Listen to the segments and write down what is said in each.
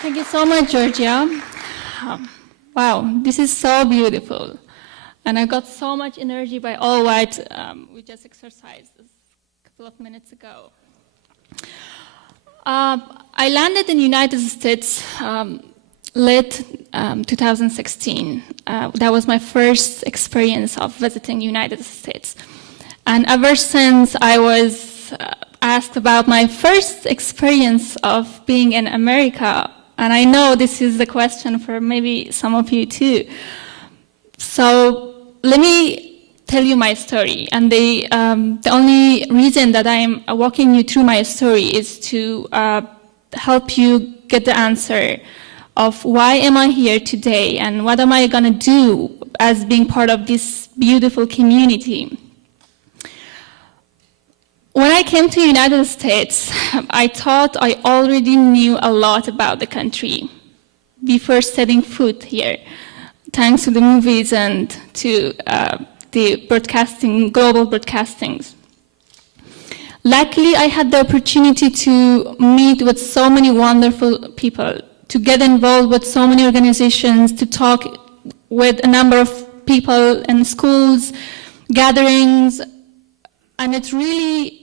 Thank you so much, Georgia. Wow, this is so beautiful. And I got so much energy by all what we just exercised a couple of minutes ago. I landed in the United States late 2016. That was my first experience of visiting the United States. And ever since I was asked about my first experience of being in America, and I know this is the question for maybe some of you too. So let me tell you my story. And the only reason that I'm walking you through my story is to help you get the answer of why am I here today and what am I going to do as being part of this beautiful community. When I came to the United States, I thought I already knew a lot about the country before setting foot here, thanks to the movies and to the broadcasting, global broadcastings. Luckily, I had the opportunity to meet with so many wonderful people, to get involved with so many organizations, to talk with a number of people in schools, gatherings, and it really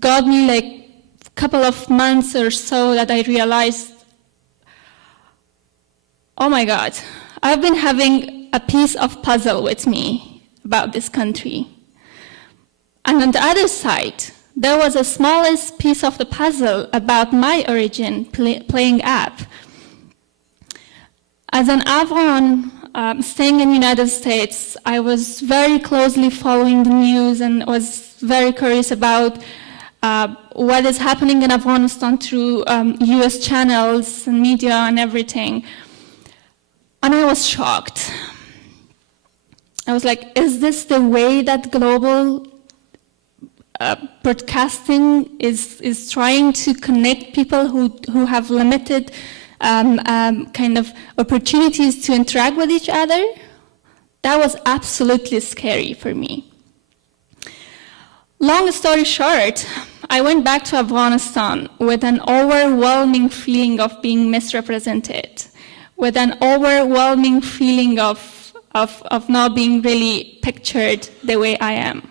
got me like a couple of months or so that I realized, oh my God, I've been having a piece of puzzle with me about this country. And on the other side, there was a smallest piece of the puzzle about my origin playing up. As an Afghan staying in the United States, I was very closely following the news and was very curious about what is happening in Afghanistan through US channels and media and everything. And I was shocked. I was like, is this the way that global broadcasting is trying to connect people who have limited kind of opportunities to interact with each other? That was absolutely scary for me. Long story short, I went back to Afghanistan with an overwhelming feeling of being misrepresented, with an overwhelming feeling of not being really pictured the way I am.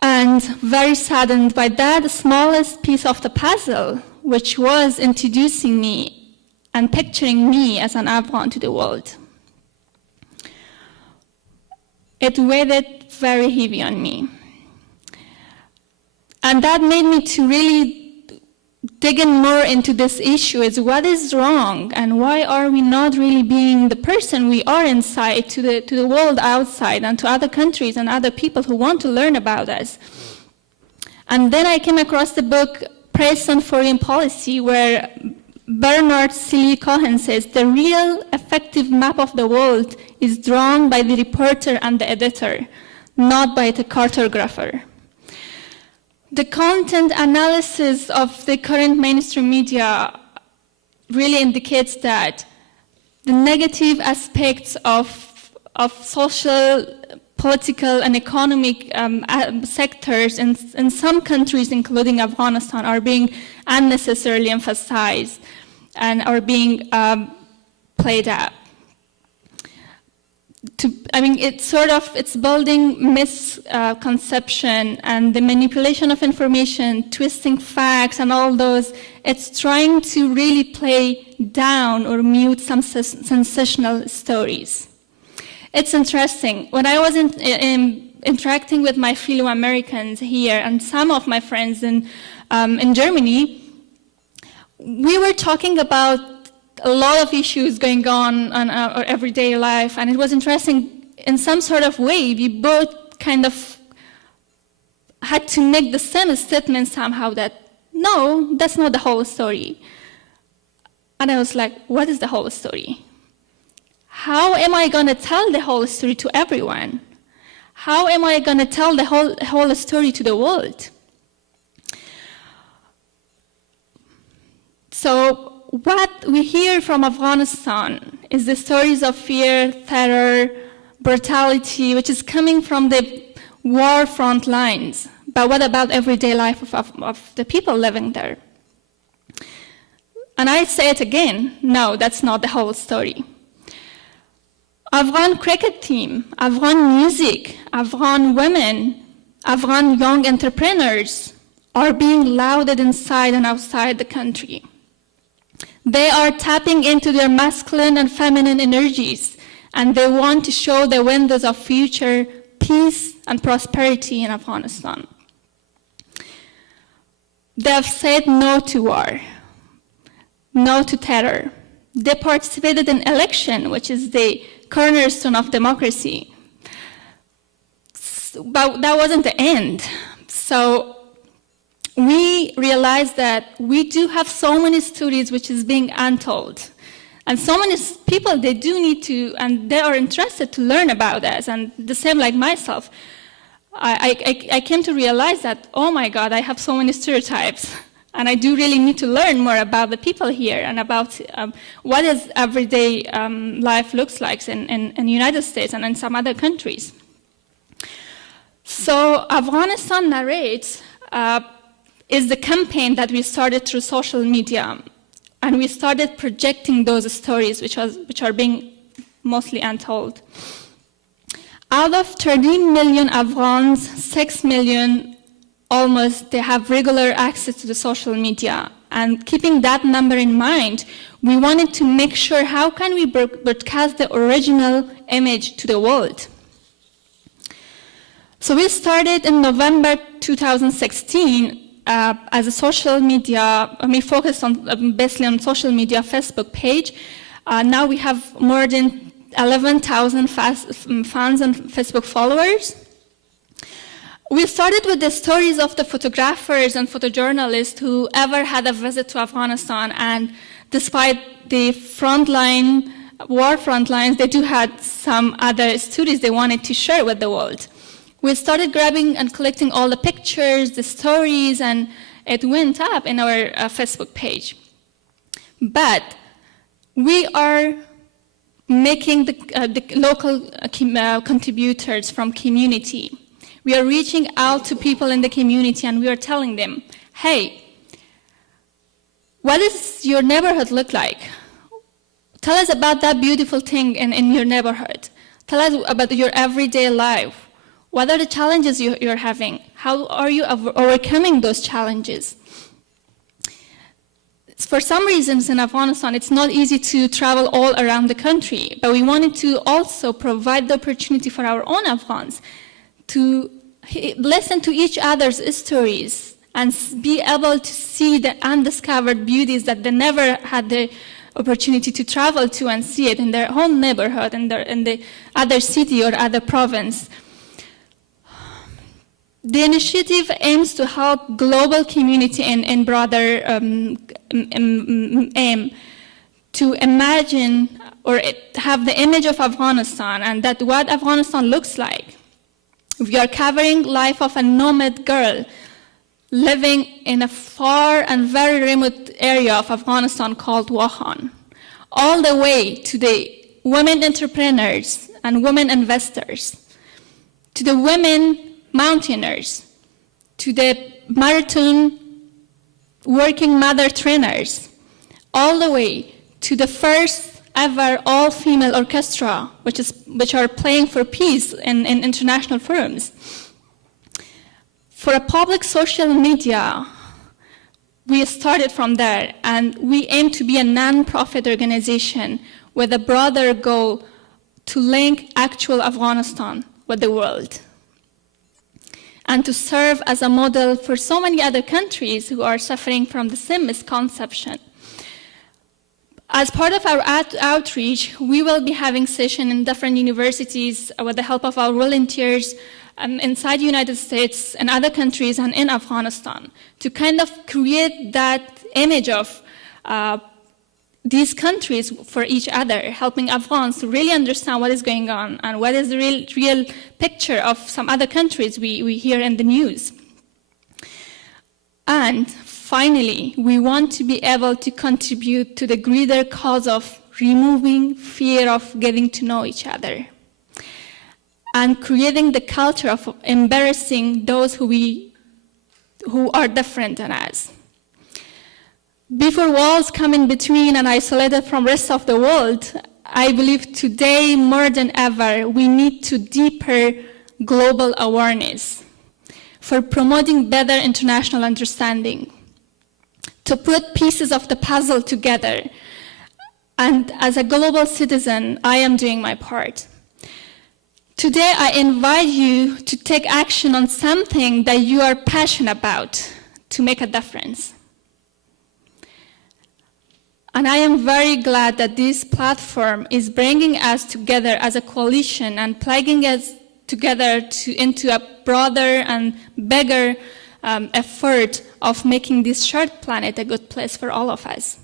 And very saddened by that smallest piece of the puzzle, which was introducing me and picturing me as an Afghan to the world. It weighed very heavy on me. And that made me to really dig in more into this issue, is what is wrong and why are we not really being the person we are inside to the world outside and to other countries and other people who want to learn about us. And then I came across the book Press and Foreign Policy, where Bernard C. Cohen says the real effective map of the world is drawn by the reporter and the editor, not by the cartographer. The content analysis of the current mainstream media really indicates that the negative aspects of social, political, and economic sectors in some countries, including Afghanistan, are being unnecessarily emphasized and are being played up. It's building misconception and the manipulation of information, twisting facts and all those. It's trying to really play down or mute some sensational stories. It's interesting. When I was interacting with my fellow Americans here and some of my friends in Germany, we were talking about a lot of issues going on our everyday life, and it was interesting. In some sort of way, we both kind of had to make the same statement somehow that, no, that's not the whole story. And I was like, what is the whole story? How am I going to tell the whole story to everyone? How am I going to tell the whole story to the world? So what we hear from Afghanistan is the stories of fear, terror, brutality, which is coming from the war front lines. But what about everyday life of the people living there? And I say it again, no, that's not the whole story. Afghan cricket team, Afghan music, Afghan women, Afghan young entrepreneurs are being lauded inside and outside the country. They are tapping into their masculine and feminine energies, and they want to show the windows of future peace and prosperity in Afghanistan. They have said no to war, no to terror. They participated in election, which is the cornerstone of democracy. But that wasn't the end. So we realized that we do have so many stories which is being untold. And so many people, they do need to, and they are interested to learn about us. And the same like myself. I came to realize that, oh my God, I have so many stereotypes. And I do really need to learn more about the people here and about what is everyday life looks like in the United States and in some other countries. So Afghanistan Narrates is the campaign that we started through social media. And we started projecting those stories which are being mostly untold. Out of 13 million Afghans, 6 million almost, they have regular access to the social media. And keeping that number in mind, we wanted to make sure how can we broadcast the original image to the world. So we started in November 2016 as a social media, we focused on basically on social media Facebook page. Now we have more than 11,000 fans and Facebook followers. We started with the stories of the photographers and photojournalists who ever had a visit to Afghanistan, and despite the war front lines, they do had some other stories they wanted to share with the world. We started grabbing and collecting all the pictures, the stories, and it went up in our Facebook page. But we are making the local contributors from community. We are reaching out to people in the community and we are telling them, hey, what does your neighborhood look like? Tell us about that beautiful thing in your neighborhood. Tell us about your everyday life. What are the challenges you're having? How are you overcoming those challenges? For some reasons in Afghanistan, it's not easy to travel all around the country, but we wanted to also provide the opportunity for our own Afghans to listen to each other's stories and be able to see the undiscovered beauties that they never had the opportunity to travel to and see it in their own neighborhood, in the other city or other province. The initiative aims to help global community in broader aim to imagine or have the image of Afghanistan and that what Afghanistan looks like. We are covering life of a nomad girl living in a far and very remote area of Afghanistan called Wakhan, all the way to the women entrepreneurs and women investors, to the women mountaineers, to the marathon working mother trainers, all the way to the first ever all-female orchestra, which are playing for peace in international forums. For a public social media, we started from there, and we aim to be a non-profit organization with a broader goal to link actual Afghanistan with the world, and to serve as a model for so many other countries who are suffering from the same misconception. As part of our outreach, we will be having sessions in different universities with the help of our volunteers inside the United States and other countries and in Afghanistan to kind of create that image of these countries for each other, helping Afghans to really understand what is going on and what is the real picture of some other countries we hear in the news. And finally, we want to be able to contribute to the greater cause of removing fear of getting to know each other and creating the culture of embarrassing those who are different than us. Before walls come in between and isolated from rest of the world, I believe today more than ever we need to deeper global awareness for promoting better international understanding, to put pieces of the puzzle together. And as a global citizen, I am doing my part. Today, I invite you to take action on something that you are passionate about to make a difference. And I am very glad that this platform is bringing us together as a coalition and plugging us together into a broader and bigger effort of making this shared planet a good place for all of us.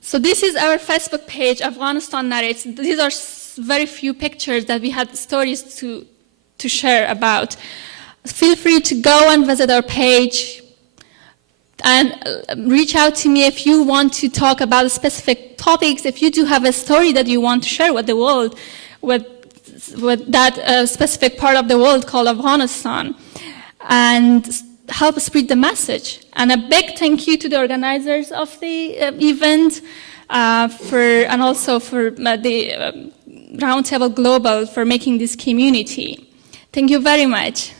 So this is our Facebook page, Afghanistan Narrates. These are very few pictures that we had stories to share about. Feel free to go and visit our page and reach out to me if you want to talk about specific topics, if you do have a story that you want to share with the world, with that specific part of the world called Afghanistan, and help spread the message. And a big thank you to the organizers of the event and also for the RoundTable Global for making this community. Thank you very much.